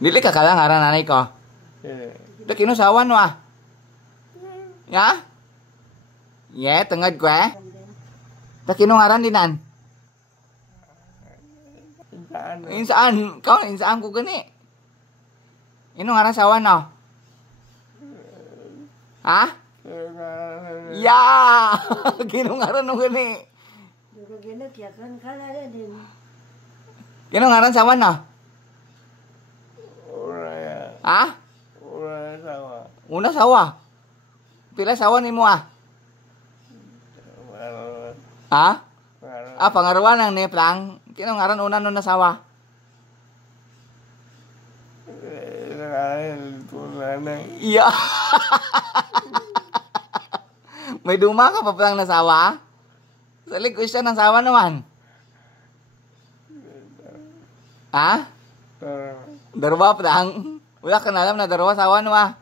Dili ka kala ngaran nanay ko. Ito kinusawan mo ah. Ya? Yeah, tengad ko eh. Ito kinungaran dinan. Insaan? Kau insaan ko gani? Inungaran sawan no? Ha? Ya! Kinungaran mo gani. Kinungaran sawan no? Ha? Una sawa. Pila sawa nimo ah? Ha? Ah, pangaruan ang neplang. Kinungaran una nun nasawa. Iya. May duma ka pa palang nasawa? Salig ko siya nasawa naman. Ha? Darwa pa lang. Wala ka na alam na darwa sawa naman.